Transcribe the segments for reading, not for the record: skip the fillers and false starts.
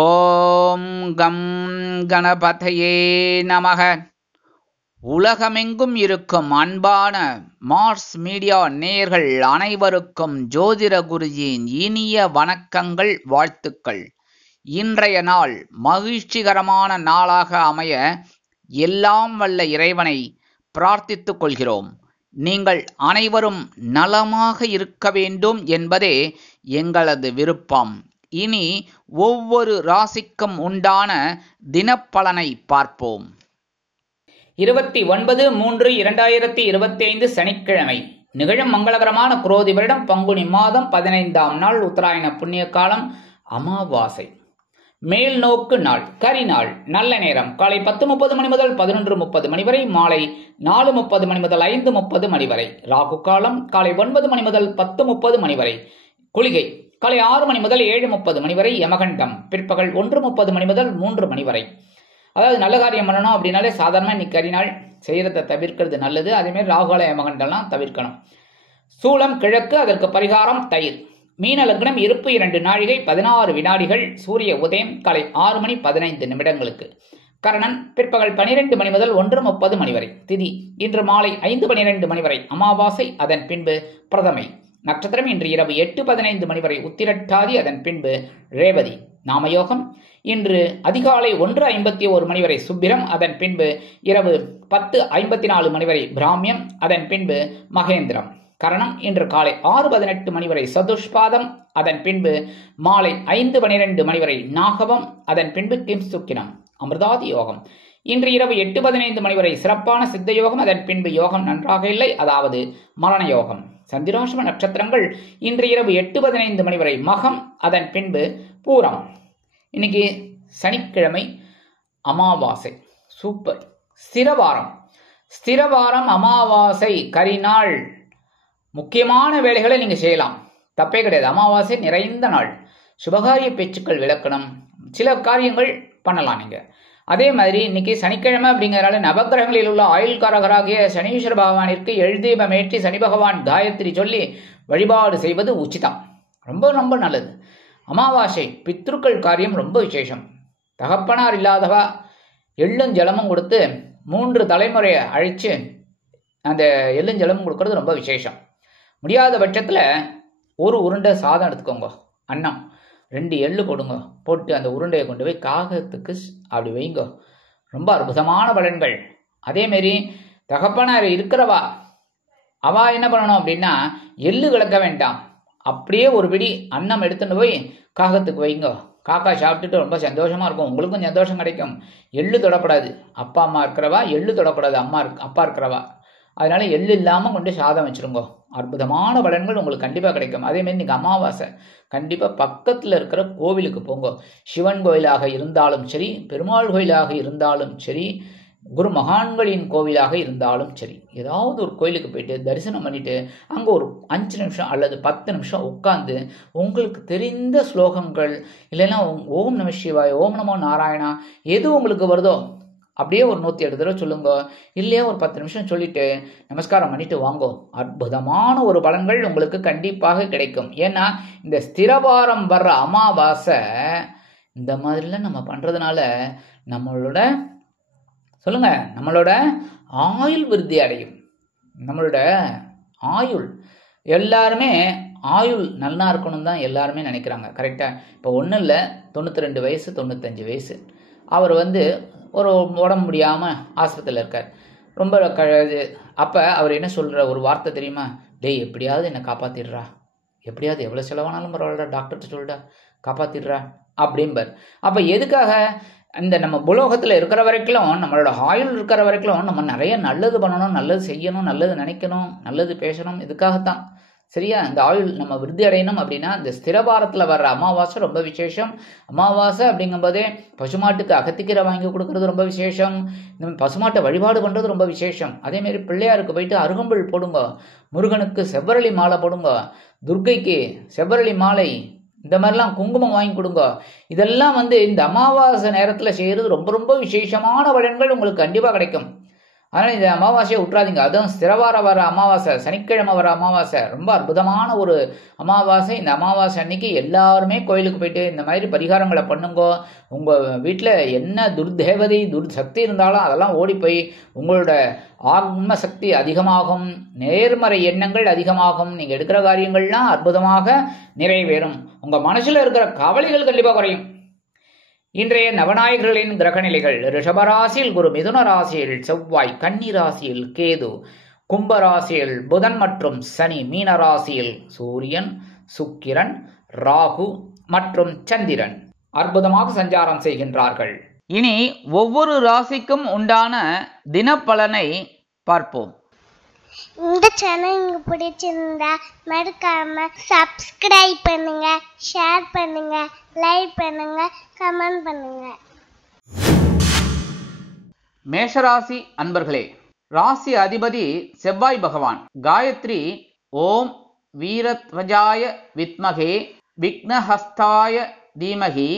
ஓம் come கணபதையே நமக. உலகமெங்கும் இருக்கும் அன்பான மார்ஸ் மீடியா நேயர்கள் அனைவருக்கும் ஜோதிட குருஜியின் இனிய வணக்கங்கள், வாழ்த்துக்கள். இன்றைய நாள் மகிழ்ச்சிகரமான நாளாக அமைய எல்லாம் வல்ல இறைவனை பிரார்த்தித்துக் கொள்கிறோம். நீங்கள் அனைவரும் நலமாக இருக்க வேண்டும் என்பதே எங்களது விருப்பம். இனி ஒவ்வொரு ராசிக்கும் உண்டான தினப்பலனை பார்ப்போம். 29/3/2025 சனிக்கிழமை நிகழும் மங்களகரமான குரோதி வருடம் பங்குனி மாதம் 15ஆம் நாள், உத்தராயண புண்ணிய காலம், அமாவாசை. மேல் நோக்கு நாள், கரி நாள். நல்ல நேரம் காலை 10:30 மணி முதல் 11:30 மணி வரை, மாலை 4:30 மணி முதல் 5:30 மணி வரை. ராகு காலம் காலை 9 மணி முதல் 10:30 மணி வரை. குளிகை காலை 6 மணி முதல் 7:30 மணி வரை. யமகண்டம் பிற்பகல் 1:30 மணி முதல் 3 மணி வரை. அதாவது நல்ல காரியம் பண்ணணும் அப்படின்னாலே சாதாரணமாக இன்னைக்கு கரிநாள் செய்யறதை தவிர்க்கிறது நல்லது. அதேமாதிரி ராகுகால யமகண்டம்லாம் தவிர்க்கணும். சூலம் கிழக்கு, அதற்கு பரிகாரம் தயிர். மீன லக்னம், இருப்பு 2 நாழிகை 16 வினாடிகள். சூரிய உதயம் காலை 6 மணி 15 நிமிடங்களுக்கு. கரணன் பிற்பகல் 12 மணி முதல் 1:30 மணி வரை. திதி இன்று மாலை 5:12 மணி வரை அமாவாசை, அதன் பின்பு பிரதமை. நட்சத்திரம் இன்று இரவு 8:15 மணி வரை உத்திரட்டாதி, அதன் பின்பு ரேவதி. நாமயோகம் இன்று அதிகாலை 1:51 மணி வரை சுப்பிரம், அதன் பின்பு இரவு 10:54 மணி வரை பிராமியம், அதன் பின்பு மகேந்திரம். கரணம் இன்று காலை 6:18 மணி வரை சதுஷ்பாதம், அதன் பின்பு மாலை 5:12 மணி வரை நாகவம், அதன் பின்பு கிம்சுக்கினம். அமிர்தாதி யோகம் இன்று இரவு 8:15 மணி வரை சிறப்பான சித்த யோகம், அதன் பின்பு யோகம் நன்றாக இல்லை, அதாவது மரண யோகம். சந்திராஷ்டம நட்சத்திரங்கள் இன்று இரவு 8:15 மணி வரை மகம், அதன் பின்பு பூரம். இன்னைக்கு சனிக்கிழமை, அமாவாசை. சூப்பர். ஸ்திரவாரம் அமாவாசை கரிநாள். முக்கியமான வேலைகளை நீங்க செய்யலாம், தப்பே கிடையாது. அமாவாசை நிறைந்த நாள். சுபகாரிய பேச்சுக்கள் விளக்கணும், சில காரியங்கள் பண்ணலாம் நீங்க. அதே மாதிரி இன்னைக்கு சனிக்கிழமை அப்படிங்கிறனால நவகிரகங்களில் உள்ள ஆயுள்காரகராகிய சனீஸ்வர பகவானிற்கு எழுதீபமேற்றி சனி பகவான் காயத்ரி சொல்லி வழிபாடு செய்வது உச்சிதம். ரொம்ப ரொம்ப நல்லது. அமாவாசை பித்ருக்கள் காரியம் ரொம்ப விசேஷம். தகப்பனார் இல்லாதவா எள்ளும் ஜலமும் கொடுத்து 3 தலைமுறையை அழிச்சு அந்த எள்ளும் ஜலமும் கொடுக்கறது ரொம்ப விசேஷம். முடியாத பட்சத்தில் ஒரு உருண்டை சாதம் எடுத்துக்கோங்க, அன்னம் 2 எள்ளு கொடுங்க, போட்டு அந்த உருண்டையை கொண்டு போய் காகத்துக்கு அப்படி வைங்க. ரொம்ப அற்புதமான பலன்கள். அதேமாரி தகப்பனார் இருக்கிறவா அவா என்ன பண்ணணும் அப்படின்னா, எள்ளு கலக்க வேண்டாம், அப்படியே ஒரு பிடி அன்னம் எடுத்துட்டு போய் காகத்துக்கு வைங்க. காக்கா சாப்பிட்டுட்டு ரொம்ப சந்தோஷமா இருக்கும், உங்களுக்கும் சந்தோஷம் கிடைக்கும். எள்ளு தொடப்படாது. அப்பா அம்மா இருக்கிறவா எள்ளு தொடப்படாது, அப்பா இருக்கிறவா. அதனால எள்ளு இல்லாமல் கொண்டு சாதம் வச்சிருங்க. அற்புதமான பலன்கள் உங்களுக்கு கண்டிப்பாக கிடைக்கும். அதேமாதிரி இன்னைக்கு அமாவாசை, கண்டிப்பாக பக்கத்தில் இருக்கிற கோவிலுக்கு போங்க. சிவன் கோயிலாக இருந்தாலும் சரி, பெருமாள் கோயிலாக இருந்தாலும் சரி, குரு மகான்களின் கோவிலாக இருந்தாலும் சரி, ஏதாவது ஒரு கோயிலுக்கு போயிட்டு தரிசனம் பண்ணிட்டு அங்கே ஒரு 5 நிமிஷம் அல்லது 10 நிமிஷம் உட்காந்து உங்களுக்கு தெரிந்த ஸ்லோகங்கள் இல்லைன்னா ஓம் நம சிவாய, ஓம் நமோ நாராயணா, எது உங்களுக்கு வருதோ அப்படியே ஒரு 108 தடவை சொல்லுங்க. இல்லையா ஒரு 10 நிமிஷம் சொல்லிட்டு நமஸ்காரம் பண்ணிட்டு வாங்கோ. அற்புதமான ஒரு பலன்கள் உங்களுக்கு கண்டிப்பாக கிடைக்கும். ஏன்னா இந்த ஸ்திரவாரம் வர்ற அமாவாசை இந்த மாதிரிலாம் நம்ம பண்றதுனால நம்மளோட ஆயுள் விருத்தி அடையும். நம்மளோட ஆயுள், எல்லாருமே ஆயுள் நல்லா இருக்கணும் தான் எல்லாருமே நினைக்கிறாங்க. கரெக்டாக இப்போ ஒன்றும் இல்லை, 92 வயசு 95 வயசு அவர் ஒரு உடம்பு முடியாமல் ஆஸ்பத்திரியில் இருக்கார். ரொம்ப அப்போ அவர் என்ன சொல்கிற ஒரு வார்த்தை தெரியுமா? டேய், எப்படியாவது என்னை காப்பாற்றிடுறா, எப்படியாவது எவ்வளோ செலவானாலும் பரவாயில்ல, டாக்டர்கிட்ட சொல்லிட்டா காப்பாற்றிடுறா அப்படிம்பார். அப்போ எதுக்காக? இந்த நம்ம புலோகத்தில் இருக்கிற வரைக்கும், நம்மளோட ஆயுள் இருக்கிற வரைக்கும் நம்ம நிறைய நல்லது பண்ணணும், நல்லது செய்யணும், நல்லது நினைக்கணும், நல்லது பேசணும். இதுக்காகத்தான். சரியா? இந்த ஆயுள் நம்ம விருத்தி அடையணும் அப்படின்னா இந்த ஸ்திரவாரத்தில் வர்ற அமாவாசை ரொம்ப விசேஷம். அமாவாசை அப்படிங்கும்போதே பசுமாட்டுக்கு அகத்திக்கீரை வாங்கி கொடுக்கறது ரொம்ப விசேஷம். இந்த பசுமாட்டை வழிபாடு பண்ணுறது ரொம்ப விசேஷம். அதேமாரி பிள்ளையாருக்கு போயிட்டு அருகம்புல் போடுங்க, முருகனுக்கு செவ்வரளி மாலை போடுங்க, துர்க்கைக்கு செவ்வரளி மாலை, இந்த மாதிரிலாம் குங்குமம் வாங்கி கொடுங்க. இதெல்லாம் இந்த அமாவாசை நேரத்தில் செய்கிறது ரொம்ப ரொம்ப விசேஷமான பலன்கள் உங்களுக்கு கண்டிப்பாக கிடைக்கும். அதனால் இந்த அமாவாசையை விட்றாதீங்க. அதுவும் ஸ்திரவார வர அமாவாசை, சனிக்கிழமை வர அமாவாசை ரொம்ப அற்புதமான ஒரு அமாவாசை. இந்த அமாவாசை அன்னைக்கு எல்லாருமே கோயிலுக்கு போயிட்டு இந்த மாதிரி பரிகாரங்களை பண்ணுங்கோ. உங்கள் வீட்டில் என்ன துர்தேவதை துர்சக்தி இருந்தாலும் அதெல்லாம் ஓடி போய் உங்களோட ஆத்ம சக்தி அதிகமாகும், நேர்மறை எண்ணங்கள் அதிகமாகும், நீங்கள் எடுக்கிற காரியங்கள்லாம் அற்புதமாக நிறைவேறும், உங்கள் மனசில் இருக்கிற கவலைகள் கண்டிப்பாக குறையும். இன்றைய நவநாயகர்களின் கிரகநிலைகள்: ரிஷபராசியில் குரு, மிதுன ராசியில் செவ்வாய், கன்னி ராசியில் கேது, கும்பராசியில் புதன் மற்றும் சனி, மீன ராசியில் சூரியன், சுக்கிரன், ராகு மற்றும் சந்திரன் அற்புதமாக சஞ்சாரம் செய்கின்றார்கள். இனி ஒவ்வொரு ராசிக்கும் உண்டான தினப்பலனை பார்ப்போம். இந்த சேனல் உங்களுக்கு பிடிச்சிருந்தா மறக்காம சப்ஸ்கிரைப் பண்ணுங்க, ஷேர் பண்ணுங்க, லைக் பண்ணுங்க, கமெண்ட் பண்ணுங்க. மேஷராசி அன்பர்களே, ராசி அதிபதி செவ்வாய் பகவான். காயத்ரி ஓம் வீரத்வஜாய வித்மகே விக்னஹஸ்தாய தீமகி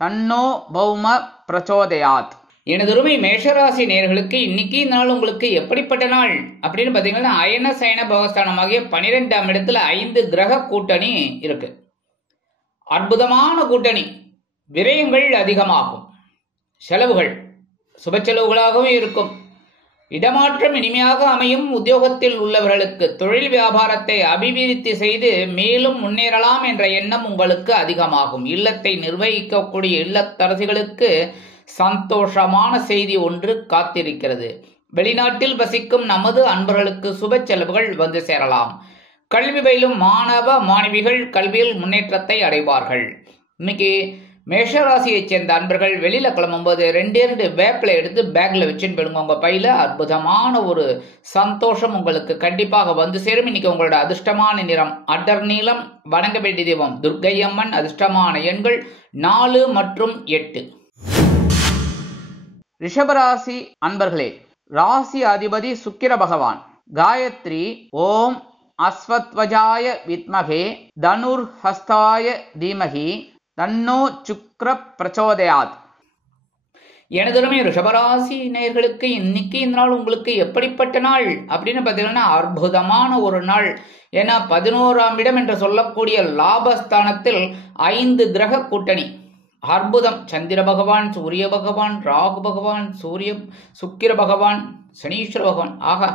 தன்னோ பௌம பிரச்சோதயாத். எனதுருமை மேஷராசி நேயர்களுக்கு இன்னைக்கு நாள் உங்களுக்கு எப்படிப்பட்ட நாள் அப்படின்னு பார்த்தீங்கன்னா, அயன சயன பவஸ்தானமாகிய 12ஆம் இடத்துல 5 கிரக கூட்டணி இருக்கு. அற்புதமான கூட்டணி. விரயங்கள் அதிகமாகும், செலவுகள் சுப செலவுகளாகவும் இருக்கும். இடமாற்றம் இனிமையாக அமையும். உத்தியோகத்தில் உள்ளவர்களுக்கு தொழில் வியாபாரத்தை அபிவிருத்தி செய்து மேலும் முன்னேறலாம் என்ற எண்ணம் உங்களுக்கு அதிகமாகும். இல்லத்தை நிர்வகிக்கக்கூடிய இல்லத்தரசிகளுக்கு சந்தோஷமான செய்தி ஒன்று காத்திருக்கிறது. வெளிநாட்டில் வசிக்கும் நமது அன்பர்களுக்கு சுப செலவுகள் வந்து சேரலாம். கல்வி பயிலும் மாணவ மாணவிகள் கல்வியில் முன்னேற்றத்தை அடைவார்கள். இன்னைக்கு மேஷராசியைச் சேர்ந்த அன்பர்கள் வெளியில கிளம்பும்போது 2 வேப்பிலை எடுத்து பேக்ல வச்சுன்னு போயிடுங்க. உங்க பையில அற்புதமான ஒரு சந்தோஷம் உங்களுக்கு கண்டிப்பாக வந்து சேரும். இன்னைக்கு உங்களோட அதிர்ஷ்டமான நிறம் அடர் நீலம். வணங்க வேண்டிய தெய்வம் துர்க்கையம்மன். அதிர்ஷ்டமான எண்கள் 4 மற்றும் 8. ரிஷபராசி அன்பர்களே, ராசி அதிபதி சுக்கிர பகவான். காயத்ரி ஓம் அஸ்வத்வஜாய வித்மகே தனுர் ஹஸ்தாய தீமகி தன்னோ சுக்ர பிரச்சோதயாத். எனதுமே ரிஷபராசி நேயர்களுக்கு இன்னைக்கு இந்த நாள் உங்களுக்கு எப்படிப்பட்ட நாள் அப்படின்னு பார்த்தீங்கன்னா, அற்புதமான ஒரு நாள். ஏன்னா 11ஆம் இடம் என்று சொல்லக்கூடிய லாபஸ்தானத்தில் 5 கிரக கூட்டணி. அற்புதம். சந்திர பகவான், சூரிய பகவான், ராகு பகவான், சுக்கிர பகவான், சனீஸ்வர பகவான். ஆகா,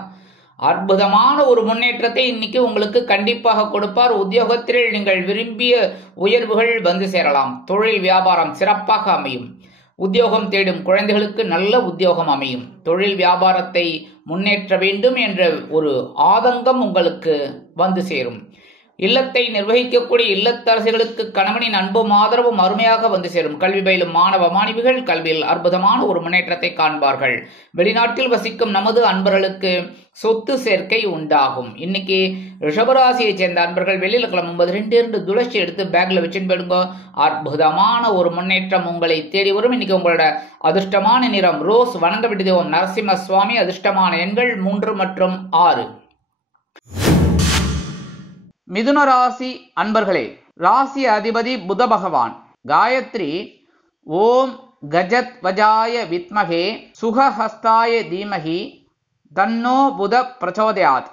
அற்புதமான ஒரு முன்னேற்றத்தை இன்னைக்கு உங்களுக்கு கண்டிப்பாக கொடுப்பார். உத்தியோகத்தில் நீங்கள் விரும்பிய உயர்வுகள் வந்து சேரலாம். தொழில் வியாபாரம் சிறப்பாக அமையும். உத்தியோகம் தேடும் குழந்தைகளுக்கு நல்ல உத்தியோகம் அமையும். தொழில் வியாபாரத்தை முன்னேற்ற வேண்டும் என்ற ஒரு ஆதங்கம் உங்களுக்கு வந்து சேரும். இல்லத்தை நிர்வகிக்கக்கூடிய இல்லத்தரசிகளுக்கு கணவனின் அன்பும் ஆதரவும் அருமையாக வந்து சேரும். கல்வி பயிலும் மாணவ மாணவிகள் கல்வியில் அற்புதமான ஒரு முன்னேற்றத்தை காண்பார்கள். வெளிநாட்டில் வசிக்கும் நமது அன்பர்களுக்கு சொத்து சேர்க்கை உண்டாகும். இன்னைக்கு ரிஷபராசியைச் சேர்ந்த அன்பர்கள் வெளியில கிளம்பும்போது 2 துளசி எடுத்து பேக்ல வச்சுன்னு போயிடுங்க. அற்புதமான ஒரு முன்னேற்றம் உங்களை தேடி வரும். இன்னைக்கு உங்களோட அதிர்ஷ்டமான நிறம் ரோஸ். வணங்க வேண்டிய தெய்வம் நரசிம்ம சுவாமி. அதிர்ஷ்டமான எண்கள் 3 மற்றும் 6. மிதுன ராசி அன்பர்களே, ராசி அதிபதி புத பகவான். காயத்ரி ஓம் கஜத்வஜாய வித்மகே சுகஹஸ்தாய தீமகி தன்னோ புத பிரச்சோதயாத்.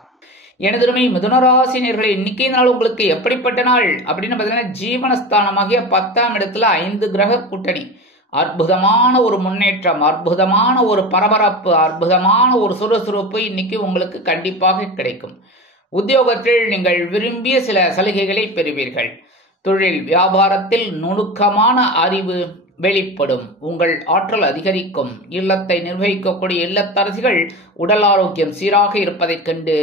எனதுமே மிதுனராசினியர்களே, இன்னைக்கு நாள் உங்களுக்கு எப்படிப்பட்ட நாள் அப்படின்னு பார்த்தீங்கன்னா, ஜீவனஸ்தானமாகிய 10ஆம் இடத்துல 5 கிரக கூட்டணி. அற்புதமான ஒரு முன்னேற்றம், அற்புதமான ஒரு பரபரப்பு, அற்புதமான ஒரு சுறுசுறுப்பு இன்னைக்கு உங்களுக்கு கண்டிப்பாக கிடைக்கும். உத்தியோகத்தில் நீங்கள் விரும்பிய சில சலுகைகளை பெறுவீர்கள். தொழில் வியாபாரத்தில் நுணுக்கமான அறிவு வெளிப்படும். உங்கள் ஆற்றல் அதிகரிக்கும். இல்லத்தை நிர்வகிக்கக்கூடிய இல்லத்தரசிகள் உடல் ஆரோக்கியம் சீராக இருப்பதைக் கண்டு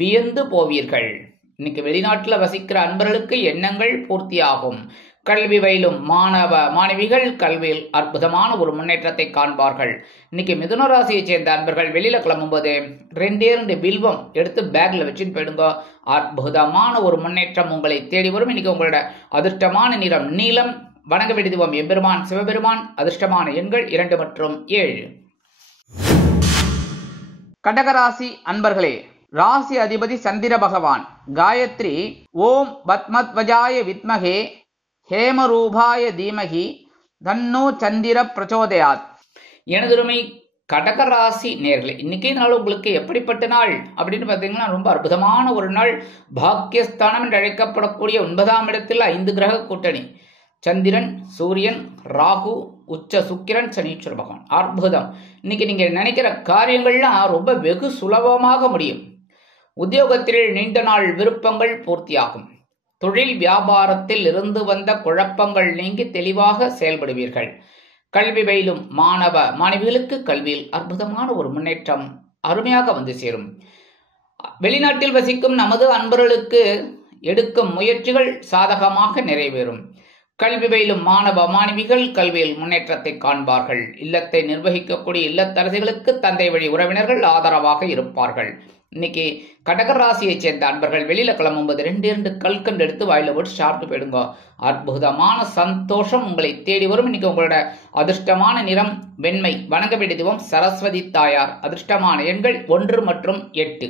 வியந்து போவீர்கள். இன்னைக்கு வெளிநாட்டில் வசிக்கிற அன்பர்களுக்கு எண்ணங்கள் பூர்த்தியாகும். கல்வி பயிலும் மாணவ மாணவிகள் கல்வியில் அற்புதமான ஒரு முன்னேற்றத்தை காண்பார்கள். இன்னைக்கு மிதுன ராசியைச் சேர்ந்த அன்பர்கள் வெளியில கிளம்பும்போது 2 பில்வம் எடுத்து பேக்ல வச்சுன்னு போயிடுங்க. அற்புதமான ஒரு முன்னேற்றம் உங்களை தேடி வரும். இன்னைக்கு உங்களோட அதிர்ஷ்டமான நிறம் நீலம். வணங்க வேண்டிய தெய்வம் எம்பெருமான் சிவபெருமான். அதிர்ஷ்டமான எண்கள் 2 மற்றும் 7. கடகராசி அன்பர்களே, ராசி அதிபதி சந்திர பகவான். காயத்ரி ஓம் பத்மத்வஜாய வித்மகே ஹேமரூபாய தீமகி தன்னோ சந்திர பிரச்சோதயாத். எனதுரிமை கடகராசி நேர்களே, இன்னைக்கு நாள் உங்களுக்கு எப்படிப்பட்ட நாள் அப்படின்னு பார்த்தீங்கன்னா ரொம்ப அற்புதமான ஒரு நாள். பாக்கியஸ்தானம் என்று அழைக்கப்படக்கூடிய 9ஆம் இடத்தில் 5 கிரக கூட்டணி, சந்திரன், சூரியன், ராகு, உச்ச சுக்கிரன், சனீஸ்வர பகவான். அற்புதம். இன்னைக்கு நீங்க நினைக்கிற காரியங்கள்லாம் ரொம்ப வெகு சுலபமாக முடியும். உத்தியோகத்தில் நீண்ட நாள் விருப்பங்கள் பூர்த்தியாகும். தொழில் வியாபாரத்தில் இருந்து வந்த குழப்பங்கள் நீங்கி தெளிவாக செயல்படுவீர்கள். கல்வி பயிலும் மாணவ மாணவிகளுக்கு கல்வியில் அற்புதமான ஒரு முன்னேற்றம் அருமையாக வந்து சேரும். வெளிநாட்டில் வசிக்கும் நமது அன்பர்களுக்கு எடுக்கும் முயற்சிகள் சாதகமாக நிறைவேறும். கல்வி பயிலும் மாணவ மாணவிகள் கல்வியில் முன்னேற்றத்தை காண்பார்கள். இல்லத்தை நிர்வகிக்கக்கூடிய இல்லத்தரசிகளுக்கு தந்தை வழி உறவினர்கள் ஆதரவாக இருப்பார்கள். இன்னைக்கு கடகராசியைச் சேர்ந்த அன்பர்கள் வெளியில கிளம்பும்போது 2 கல்கண்டு எடுத்து வாயில போட்டு சாப்பிட்டு போயிடுங்க. அற்புதமான சந்தோஷம் உங்களை தேடி வரும். இன்னைக்கு உங்களோட அதிர்ஷ்டமான நிறம் வெண்மை. வணங்க வேண்டிய தெய்வம் சரஸ்வதி தாயார். அதிர்ஷ்டமான எண்கள் 1 மற்றும் 8.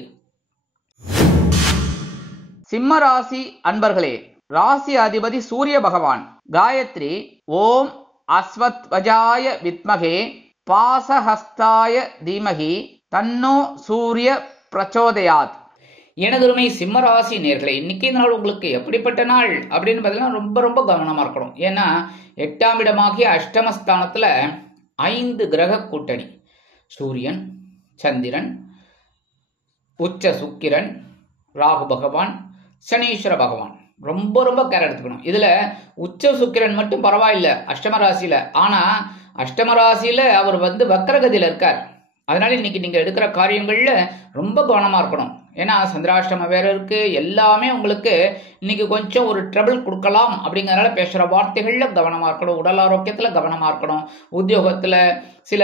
சிம்ம ராசி அன்பர்களே, ராசி அதிபதி சூரிய பகவான். காயத்ரி ஓம் அஸ்வத்வஜாய வித்மகே பாசஹஸ்தாய தீமகி தன்னோ சூரிய பிரச்சோதயாத். எனதுரிமை சிம்மராசி நேர்களே, இன்னைக்கு நாள் உங்களுக்கு எப்படிப்பட்ட நாள் அப்படின்னு பார்த்தீங்கன்னா ரொம்ப ரொம்ப கவனமா இருக்கணும். ஏன்னா 8ஆம் இடமாகிய அஷ்டமஸ்தானத்துல 5 கிரக கூட்டணி, சூரியன், சந்திரன், உச்ச சுக்கிரன், ராகு பகவான், சனீஸ்வர பகவான். ரொம்ப ரொம்ப கேர் எடுத்துக்கணும். இதுல உச்ச சுக்கிரன் மட்டும் பரவாயில்ல அஷ்டமராசியில. ஆனா அஷ்டமராசியில அவர் வக்கரகதியில இருக்கார். அதனால இன்னைக்கு நீங்க எடுக்கிற காரியங்கள்ல ரொம்ப கவனமா இருக்கணும். ஏன்னா சந்திராஷ்டமம் வேற இருக்கு. எல்லாமே உங்களுக்கு இன்னைக்கு கொஞ்சம் ஒரு ட்ரபிள் கொடுக்கலாம். அப்படிங்கறதுனால பேசுற வார்த்தைகள்ல கவனமா இருக்கணும். உடல் ஆரோக்கியத்துல கவனமா இருக்கணும். உத்தியோகத்துல சில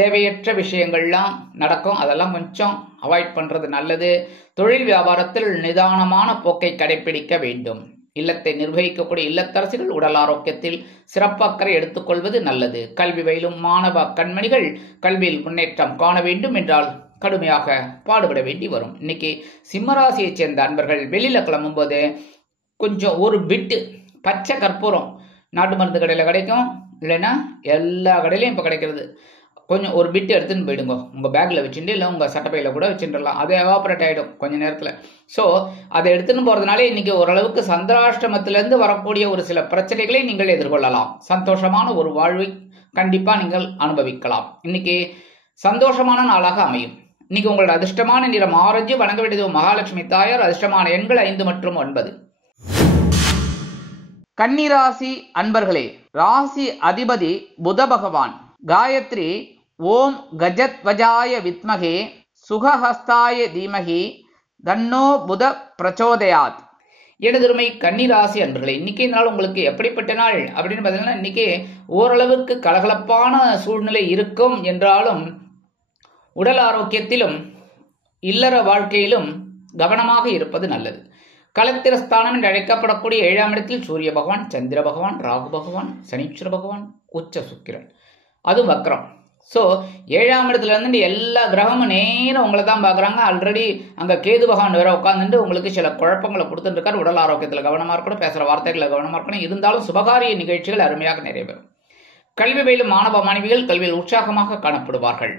தேவையற்ற விஷயங்கள்லாம் நடக்கும். அதெல்லாம் கொஞ்சம் அவாய்ட் பண்றது நல்லது. தொழில் வியாபாரத்தில் நிதானமான போக்கை கடைபிடிக்க வேண்டும். இல்லத்தை நிர்வகிக்கக்கூடிய இல்லத்தரசிகள் உடல் ஆரோக்கியத்தில் சிறப்பக்கறை எடுத்துக்கொள்வது நல்லது. கல்வி பயிலும் மாணவ கண்மணிகள் கல்வியில் முன்னேற்றம் காண வேண்டும் என்றால் கடுமையாக பாடுபட வேண்டி வரும். இன்னைக்கு சிம்மராசியைச் சேர்ந்த அன்பர்கள் வெளியில கிளம்பும் போது கொஞ்சம் ஒரு பிட்டு பச்சை கற்பூரம் நாட்டு மருந்து கடையில கிடைக்கும், இல்லைன்னா எல்லா கடையிலையும் இப்ப கிடைக்கிறது. கொஞ்சம் ஒரு பிட்டு எடுத்துன்னு போயிடுங்க. உங்க பேக்ல வச்சுட்டு இல்லை உங்க சட்டப்பையில கூட வச்சுட்டுலாம். அது எவாபரேட் ஆயிடும் கொஞ்ச நேரத்துல. ஸோ அதை எடுத்துன்னு போறதுனால இன்னைக்கு ஓரளவுக்கு சந்திராஷ்டமத்திலிருந்து வரக்கூடிய ஒரு சில பிரச்சனைகளை நீங்கள் எதிர்கொள்ளலாம். சந்தோஷமான ஒரு வாழ்வை கண்டிப்பா நீங்கள் அனுபவிக்கலாம். இன்னைக்கு சந்தோஷமான நாளாக அமையும். இன்னைக்கு உங்களோட அதிர்ஷ்டமான நிறம் ஆரஞ்சு. வணங்க வேண்டியது மகாலட்சுமி தாயார். அதிர்ஷ்டமான எண்கள் 5 மற்றும் 9. கன்னிராசி அன்பர்களே, ராசி அதிபதி புத பகவான். காயத்ரி ஓம் கஜத்வஜாய வித்மகே சுகஹஸ்தாய தீமகி தன்னோ புத பிரச்சோதயாத். எனதுரிமை கன்னிராசி அன்பர்களே, இன்னைக்கு நாள் உங்களுக்கு எப்படிப்பட்ட நாள் அப்படின்னு பார்த்தீங்கன்னா இன்னைக்கு ஓரளவுக்கு கலகலப்பான சூழ்நிலை இருக்கும் என்றாலும் உடல் ஆரோக்கியத்திலும் இல்லற வாழ்க்கையிலும் கவனமாக இருப்பது நல்லது. கலத்திரஸ்தானம் என்று அழைக்கப்படக்கூடிய 7ஆம் இடத்தில் சூரிய பகவான், சந்திர பகவான், ராகு பகவான், சனீஸ்வர பகவான், உச்ச சுக்கிரன், அது வக்ரம். ஸோ 7ஆம் இடத்துல இருந்து எல்லா கிரகமும் நேரம் உங்களை தான் பார்க்குறாங்க. ஆல்ரெடி அங்கே கேது பகவான் வேற உட்காந்துட்டு உங்களுக்கு சில குழப்பங்களை கொடுத்துட்டு இருக்காரு. உடல் ஆரோக்கியத்தில் கவனமாக இருக்கணும். பேசுகிற வார்த்தைகளை கவனமாக இருக்கணும். இருந்தாலும் சுபகாரிய நிகழ்ச்சிகள் அருமையாக நிறைவேறும். கல்வி பயிலும் மாணவ மாணவிகள் கல்வியில் உற்சாகமாக காணப்படுவார்கள்.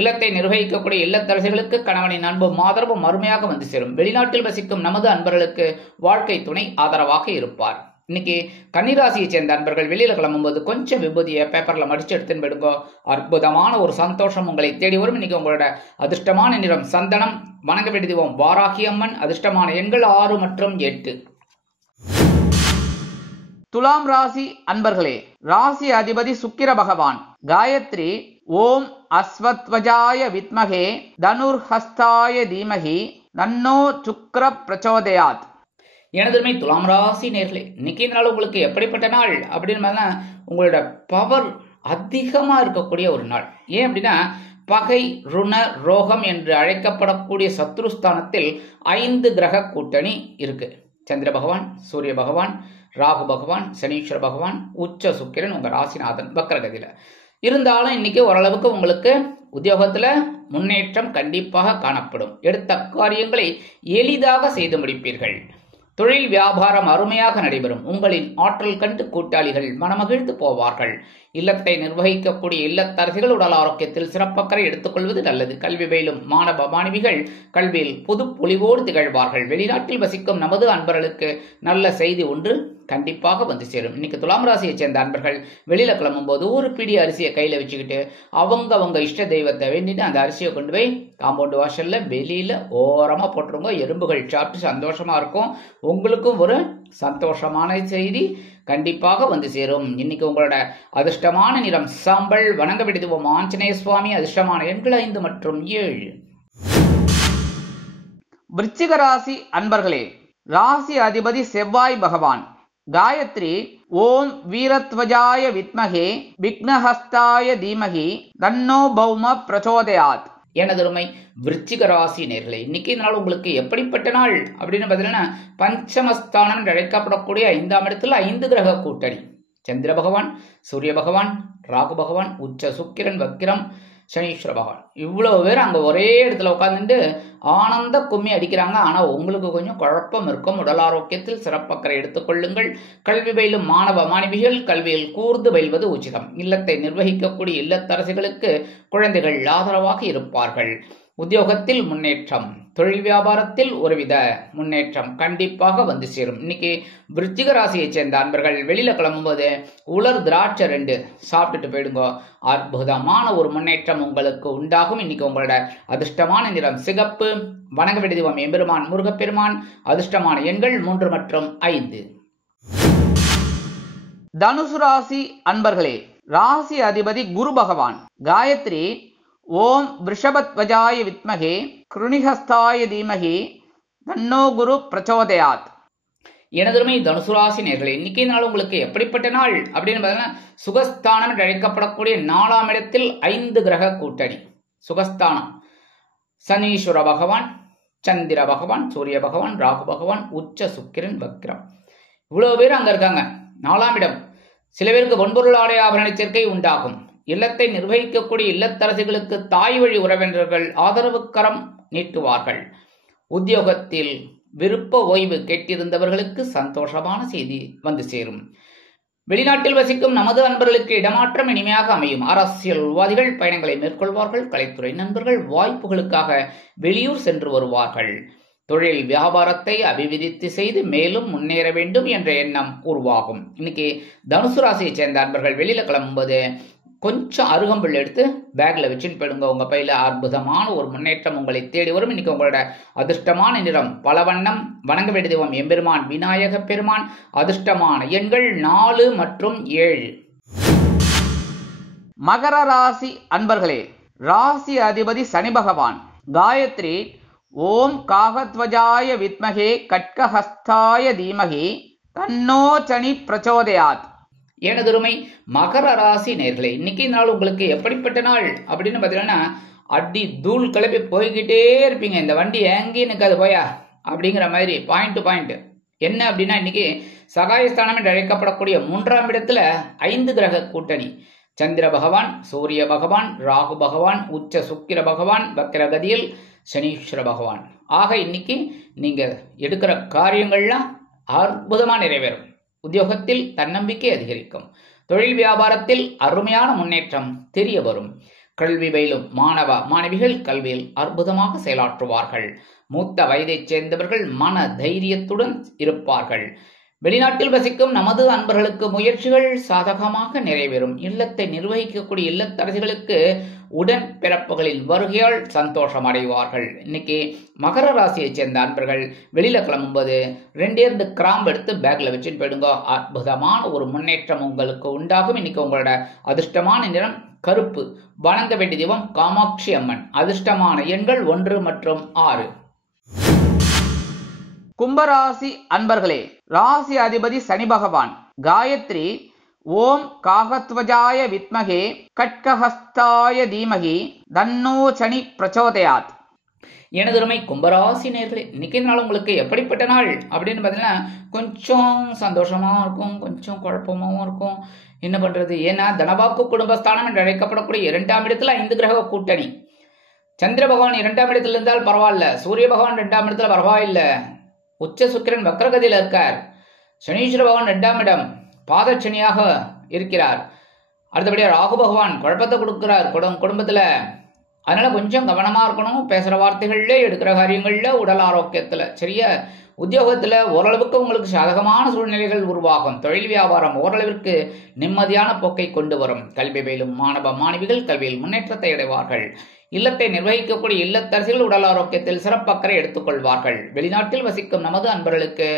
இல்லத்தை நிர்வகிக்கக்கூடிய இல்லத்தரசிகளுக்கு கணவனின் அன்பும் ஆதரவும் அருமையாக வந்து சேரும். வெளிநாட்டில் வசிக்கும் நமது அன்பர்களுக்கு வாழ்க்கை துணை ஆதரவாக இருப்பார். இன்னைக்கு கன்னிராசியை சேர்ந்த அன்பர்கள் வெளியில கிளம்பும்போது கொஞ்சம் விபூதியை பேப்பர்ல மடிச்சு எடுத்துன்னு போயிடுங்க. அற்புதமான ஒரு சந்தோஷம் உங்களை தேடி வரும். இன்னைக்கு உங்களோட அதிர்ஷ்டமான நிறம் சந்தனம். வணங்க வேண்டிய தெய்வம் வாராகி அம்மன். அதிர்ஷ்டமான எண்கள் 6 மற்றும் 8. துலாம் ராசி அன்பர்களே, ராசி அதிபதி சுக்கிர பகவான். காயத்ரி ஓம் அஸ்வத்வஜாய வித்மகே தனுர்ஹஸ்தாய தீமகி தன்னோ சுக்ர பிரச்சோதயாத். எனதுமே துலாம் ராசி நேர்களே, இன்னைக்கு நாள் உங்களுக்கு எப்படிப்பட்ட நாள் அப்படின்னு உங்களோட பவர் அதிகமா இருக்கக்கூடிய ஒரு நாள். ஏன் அப்படின்னா பகை ருண ரோகம் என்று அழைக்கப்படக்கூடிய சத்ருஸ்தானத்தில் 5 கிரக கூட்டணி இருக்கு. சந்திர பகவான், சூரிய பகவான், ராகு பகவான், சனீஸ்வர பகவான், உச்ச சுக்கிரன் உங்க ராசிநாதன் வக்கரகதியில இருந்தாலும் இன்னைக்கு ஓரளவுக்கு உங்களுக்கு உத்தியோகத்துல முன்னேற்றம் கண்டிப்பாக காணப்படும். எடுத்த காரியங்களை எளிதாக செய்து முடிப்பீர்கள். தொழில் வியாபாரம் அருமையாக நடைபெறும். உங்களின் ஆற்றல் கண்டு கூட்டாளிகள் மனமகிழ்ந்து போவார்கள். இல்லத்தை நிர்வகிக்கக்கூடிய இல்லத்தரசிகள் உடல் ஆரோக்கியத்தில் சிறப்பக்கறை எடுத்துக்கொள்வது நல்லது. கல்வி பயிலும் மாணவ மாணவிகள் கல்வியில் புது பொலிவோடு திகழ்வார்கள். வெளிநாட்டில் வசிக்கும் நமது அன்பர்களுக்கு நல்ல செய்தி ஒன்று கண்டிப்பாக வந்து சேரும். இன்னைக்கு துலாம் ராசியை சேர்ந்த அன்பர்கள் வெளியில கிளம்பும் போது ஒரு பிடி அரிசியை கையில வச்சுக்கிட்டு அவங்க இஷ்ட தெய்வத்தை வேண்டிட்டு அந்த அரிசியை கொண்டு போய் காம்பவுண்ட் வாசல்ல வெளியில ஓரமா போட்டுருங்க. எறும்புகள் சாப்பிட்டு சந்தோஷமா இருக்கும். உங்களுக்கும் ஒரு சந்தோஷமான செய்தி கண்டிப்பாக வந்து சேரும். இன்னைக்கு உங்களோட அதிர்ஷ்டமான நிறம் சாம்பல். வணங்க விடுவோம் ஆஞ்சநேய சுவாமி. அதிர்ஷ்டமான எண்கள் 5 மற்றும் 7. விருச்சிக ராசி அன்பர்களே, ராசி அதிபதி செவ்வாய் பகவான். காயத்ரி ஓம் வீரத்வஜாய வித்மகே விக்னஹஸ்தாய தீமகி தன்னோ பௌம பிரச்சோதயாத். எனதருமை விருச்சிக ராசி நேர்களே, இன்னைக்கு நாள் உங்களுக்கு எப்படிப்பட்ட நாள் அப்படின்னு பார்த்தீங்கன்னா, பஞ்சமஸ்தானம் என்று அழைக்கப்படக்கூடிய 5ஆம் இடத்துல 5 கிரக கூட்டணி. சந்திர பகவான், சூரிய பகவான், ராகு பகவான், உச்ச சுக்கிரன், வக்கிரம், சனீஸ்வர பகவான், இவ்வளவு பேர் அங்க ஒரே இடத்துல உட்காந்துட்டு ஆனந்த கும்மி அடிக்கிறாங்க. ஆனா உங்களுக்கு கொஞ்சம் குழப்பம் இருக்கும். உடல் ஆரோக்கியத்தில் சிறப்பக்கறை எடுத்துக்கொள்ளுங்கள். கல்வி பயிலும் மாணவ மாணவிகள் கல்வியில் கூர்ந்து பயில்வது உச்சிதம். இல்லத்தை நிர்வகிக்கக்கூடிய இல்லத்தரசிகளுக்கு குழந்தைகள் ஆதரவாக இருப்பார்கள். உத்தியோகத்தில் முன்னேற்றம், தொழில் வியாபாரத்தில் ஒருவித முன்னேற்றம் கண்டிப்பாக வந்து சேரும். இன்னைக்கு விருச்சிக ராசியை சேர்ந்த அன்பர்கள் வெளியில கிளம்பும்போது உலர் திராட்சை 2 சாப்பிட்டுட்டு போயிடுங்க. அற்புதமான ஒரு முன்னேற்றம் உங்களுக்கு உண்டாகும். இன்னைக்கு உங்களோட அதிர்ஷ்டமான நிறம் சிகப்பு. வணங்க விடுவோம் எம்பெருமான் முருகப்பெருமான். அதிர்ஷ்டமான எண்கள் 3 மற்றும் 5. தனுசு ராசி அன்பர்களே, ராசி அதிபதி குரு பகவான். காயத்ரி ஓம் விருஷபத்வஜாய வித்மகே கிருணிஹஸ்தாய தீமகி தன்னோ குரு பிரச்சோதயாத். எனதருமை தனுசு ராசி நேர்களே, இன்னைக்கு நாள் உங்களுக்கு எப்படிப்பட்ட நாள் அப்படின்னு பார்த்தீங்கன்னா, சுகஸ்தானம் என்று அழைக்கப்படக்கூடிய 4ஆம் இடத்தில் 5 கிரக கூட்டணி. சுகஸ்தானம் சனீஸ்வர பகவான், சந்திர பகவான், சூரிய பகவான், ராகு பகவான், உச்ச சுக்கிரன், வக்கிரம், இவ்வளவு பேர் அங்க இருக்காங்க. 4ஆம் இடம். சில பேருக்கு பொன்பொருள் ஆடை ஆபரண சேர்க்கை உண்டாகும். இல்லத்தை நிர்வகிக்கக்கூடிய இல்லத்தரசிகளுக்கு தாய் வழி உறவினர்கள் ஆதரவு கரம் நீட்டுவார்கள். உத்தியோகத்தில் விருப்ப ஓய்வு கேட்டிருந்தவர்களுக்கு சந்தோஷமான செய்தி வந்து சேரும். வெளிநாட்டில் வசிக்கும் நமது அன்பர்களுக்கு இடமாற்றம் இனிமையாக அமையும். அரசியல்வாதிகள் பயணங்களை மேற்கொள்வார்கள். கலைத்துறை நண்பர்கள் வாய்ப்புகளுக்காக வெளியூர் சென்று வருவார்கள். தொழில் வியாபாரத்தை அபிவிருத்தி செய்து மேலும் முன்னேற வேண்டும் என்ற எண்ணம் உருவாகும். இன்னைக்கு தனுசு ராசியை சேர்ந்த அன்பர்கள் வெளியில கிளம்பும்போது கொஞ்சம் அருகம்புல் எடுத்து பேக்ல வச்சுட்டு போயிடுங்க. உங்க பையில அற்புதமான ஒரு முன்னேற்றம் உங்களை தேடி வரும். இன்னைக்கு உங்களோட அதிர்ஷ்டமான நிறம் பலவண்ணம். வணங்க வேண்டியதும் எம்பெருமான் விநாயக பெருமான். அதிர்ஷ்டமான எண்கள் 4 மற்றும் 7. மகர ராசி அன்பர்களே, ராசி அதிபதி சனி பகவான். காயத்ரி ஓம் காகத்வஜாய வித்மகே கட்கஹஸ்தாய தீமகி தன்னோ சனி பிரச்சோதயாத். எனதருமை மகர ராசி நேர்களே, இன்னைக்கு நாள் உங்களுக்கு எப்படிப்பட்ட நாள் அப்படின்னு பார்த்தீங்கன்னா, அடி தூள் கிளப்பி போய்கிட்டே இருப்பீங்க. இந்த வண்டி எங்கேயும் நிற்காது போயா அப்படிங்கிற மாதிரி பாயிண்ட் டு பாயிண்ட். என்ன அப்படின்னா, இன்னைக்கு சகாயஸ்தானம் என்று அழைக்கப்படக்கூடிய 3ஆம் இடத்துல 5 கிரக கூட்டணி. சந்திர பகவான், சூரிய பகவான், ராகு பகவான், உச்ச சுக்கிர பகவான், வக்கிரகதியில் சனீஸ்வர பகவான். ஆக இன்னைக்கு நீங்க எடுக்கிற காரியங்கள்லாம் அற்புதமா நிறைவேறும். உத்தியோகத்தில் தன்னம்பிக்கை அதிகரிக்கும். தொழில் வியாபாரத்தில் அருமையான முன்னேற்றம் தெரிய வரும். கல்வி பயிலும் மாணவ மாணவிகள் கல்வியில் அற்புதமாக செயலாற்றுவார்கள். மூத்த வயதைச் சேர்ந்தவர்கள் மன தைரியத்துடன் இருப்பார்கள். வெளிநாட்டில் வசிக்கும் நமது அன்பர்களுக்கு முயற்சிகள் சாதகமாக நிறைவேறும். இல்லத்தை நிர்வகிக்கக்கூடிய இல்லத்தரசிகளுக்கு உடன் பிறப்புகளின் வருகையால் சந்தோஷம் அடைவார்கள். இன்னைக்கு மகர ராசியை சேர்ந்த அன்பர்கள் வெளியில கிளம்பும்போது 2 கிராம்பு எடுத்து பேக்ல வச்சுட்டு போயிடுங்க. அற்புதமான ஒரு முன்னேற்றம் உங்களுக்கு உண்டாகும். இன்னைக்கு உங்களோட அதிர்ஷ்டமான நிறம் கருப்பு. வணங்க வேண்டிய தெய்வம் காமாட்சி அம்மன். அதிர்ஷ்டமான எண்கள் 1 மற்றும் 6. கும்பராசி அன்பர்களே, ராசி அதிபதி சனி பகவான். காயத்ரி ஓம் காகத்வஜாய வித்மகே கட்கஹஸ்தாய தீமகி தன்னோ சனி பிரச்சோதயாத். எனதருமை கும்பராசி நேர்களே, இன்னைக்கு நாள் உங்களுக்கு எப்படிப்பட்ட நாள் அப்படின்னு பார்த்தீங்கன்னா, கொஞ்சம் சந்தோஷமா இருக்கும், கொஞ்சம் குழப்பமாகவும் இருக்கும். என்ன பண்றது? ஏன்னா தனபாக்கு குடும்பஸ்தானம் என்று அழைக்கப்படக்கூடிய 2ஆம் இடத்துல 5 கிரக கூட்டணி. சந்திர பகவான் 2ஆம் இடத்துல இருந்தால் பரவாயில்ல, சூரிய பகவான் 2ஆம் இடத்துல பரவாயில்ல, உச்ச சுக்கிரன் வக்ரகதியில இருக்கார். சனீஸ்வர பகவான் 2ஆம் இடம் பாதச்சனியாக இருக்கிறார். அடுத்தபடியா ராகு பகவான் குழப்பத்தை கொடுக்கிறார் குடும்பத்துல. அதனால கொஞ்சம் கவனமா இருக்கணும். பேசுற வார்த்தைகள்ல, எடுக்கிற காரியங்கள்ல, உடல் ஆரோக்கியத்துல. சரியா? உத்தியோகத்துல ஓரளவுக்கு உங்களுக்கு சாதகமான சூழ்நிலைகள் உருவாகும். தொழில் வியாபாரம் ஓரளவிற்கு நிம்மதியான போக்கை கொண்டு வரும். கல்வி பயிலும் மாணவ மாணவிகள் கல்வியில் முன்னேற்றத்தை அடைவார்கள். இல்லத்தை நிர்வகிக்கக்கூடிய இல்லத்தரசிகள் உடல் ஆரோக்கியத்தில் சிறப்பக்கறை எடுத்துக்கொள்வார்கள். வெளிநாட்டில் வசிக்கும் நமது அன்பர்களுக்கு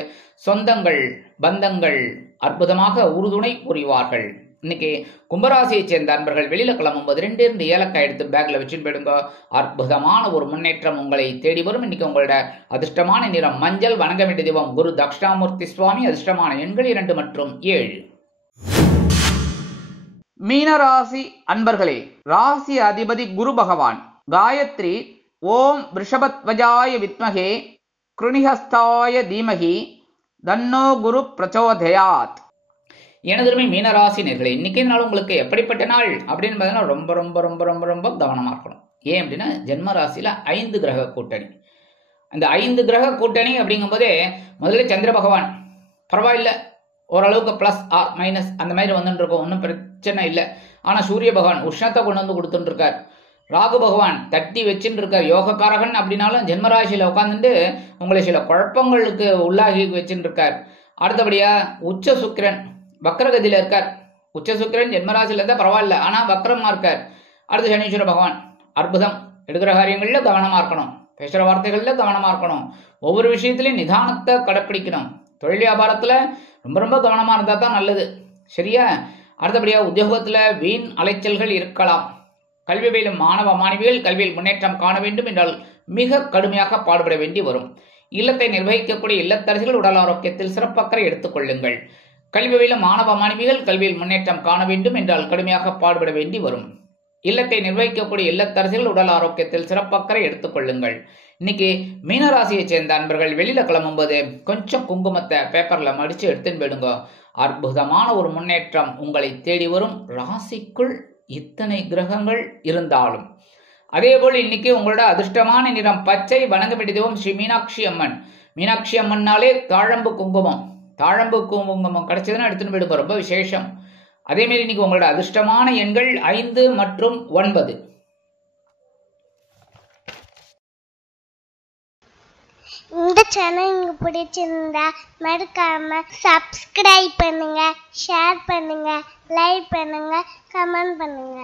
சொந்தங்கள் பந்தங்கள் அற்புதமாக உறுதுணை புரிவார்கள். இன்னைக்கு கும்பராசியை சேர்ந்த அன்பர்கள் வெளியில கிளம்பும்போது 2 ஏலக்காய் எடுத்து பேக்ல வச்சுன்னு போயிடுங்க. அற்புதமான ஒரு முன்னேற்றம் உங்களை தேடி வரும். இன்னைக்கு உங்களோட அதிர்ஷ்டமான நிறம் மஞ்சள். வணங்க வேண்டிய தெய்வம் குரு தட்சிணாமூர்த்தி சுவாமி. அதிர்ஷ்டமான எண்கள் 2 மற்றும் 7. மீனராசி அன்பர்களே, ராசி அதிபதி குரு பகவான். காயத்ரி ஓம் ரிஷபத்வஜாய வித்மகே கிருணிஹஸ்தாய தீமகி தன்னோ குரு பிரச்சோதயாத். எனதுமே மீனராசி நேர்களே, இன்னைக்கு நாள் உங்களுக்கு எப்படிப்பட்ட நாள் அப்படின்னு பார்த்தீங்கன்னா ரொம்ப ரொம்ப ரொம்ப ரொம்ப ரொம்ப கவனமா இருக்கணும். ஏன் அப்படின்னா ஜென்ம ராசியில 5 கிரக கூட்டணி. அந்த 5 கிரக கூட்டணி அப்படிங்கும் போதே முதல்ல சந்திர பகவான் பரவாயில்ல, ஓரளவுக்கு பிளஸ் ஆர் மைனஸ் அந்த மாதிரி வந்துட்டு இருக்கும், ஒன்றும் பிரச்சனை இல்லை. ஆனா சூரிய பகவான் உஷ்ணத்தை கொண்டு வந்து கொடுத்துட்டு இருக்கார். ராகு பகவான் தட்டி வச்சுட்டு இருக்கார். யோகக்காரகன் அப்படின்னாலும் ஜென்மராசியில உட்காந்துட்டு உங்களை சில குழப்பங்களுக்கு உள்ளாகி வச்சுட்டு இருக்கார். அடுத்தபடியா உச்ச சுக்கிரன் வக்ரகதியில இருக்கார். உச்ச சுக்கிரன் ஜென்மராசியில இருந்தா பரவாயில்ல, ஆனா வக்ரமா இருக்கார். அடுத்து சனீஸ்வர பகவான் அற்புதம். எடுக்கிற காரியங்கள்ல கவனமா இருக்கணும். பேசுற வார்த்தைகள்ல கவனமா இருக்கணும். ஒவ்வொரு விஷயத்திலையும் நிதானத்தை கடைப்பிடிக்கணும். தொழில் வியாபாரத்துல ரொம்ப ரொம்ப கவனமா இருந்தா தான் நல்லது. சரியா? அடுத்தபடியா உத்தியோகத்துல வீண் அலைச்சல்கள் இருக்கலாம். கல்வி பயிலும் மாணவ மாணவிகள் கல்வியில் முன்னேற்றம் காண வேண்டும் என்றால் மிக கடுமையாக பாடுபட வேண்டி வரும். இல்லத்தை நிர்வகிக்கக்கூடிய இல்லத்தரசிகள் உடல் ஆரோக்கியத்தில் சிறப்பக்கறை எடுத்துக் கொள்ளுங்கள். கல்வி பயிலும் மாணவ மாணவிகள் கல்வியில் முன்னேற்றம் காண வேண்டும் என்றால் கடுமையாக பாடுபட வேண்டி வரும். இல்லத்தை நிர்வகிக்கக்கூடிய இல்லத்தரசிகள் உடல் ஆரோக்கியத்தில் சிறப்பக்கறை எடுத்துக் கொள்ளுங்கள். இன்னைக்கு மீனராசியை சேர்ந்த அன்பர்கள் வெளியில கிளம்பும்போது கொஞ்சம் குங்குமத்தை பேப்பர்ல மடிச்சு எடுத்துன்னு போயிடுங்க. அற்புதமான ஒரு முன்னேற்றம் உங்களை தேடி வரும். ராசிக்குள் இத்தனை கிரகங்கள் இருந்தாலும் அதே போல் இன்னைக்கு உங்களோட அதிர்ஷ்டமான நிறம் பச்சை. வணங்க வேண்டிய தெய்வம் ஸ்ரீ மீனாட்சி அம்மன். மீனாட்சி அம்மன்னாலே தாழம்பு குங்குமம். தாழம்பு குங்குமம் கிடைச்சதுன்னா எடுத்துன்னு போயிடுங்க, ரொம்ப விசேஷம். அதே மாதிரி இன்னைக்கு உங்களோட அதிர்ஷ்டமான எண்கள் 5 மற்றும் 9. இந்த சேனல் உங்களுக்கு பிடிச்சிருந்தா மறக்காம சப்ஸ்கிரைப் பண்ணுங்க, ஷேர் பண்ணுங்க, லைக் பண்ணுங்க, கமெண்ட் பண்ணுங்க.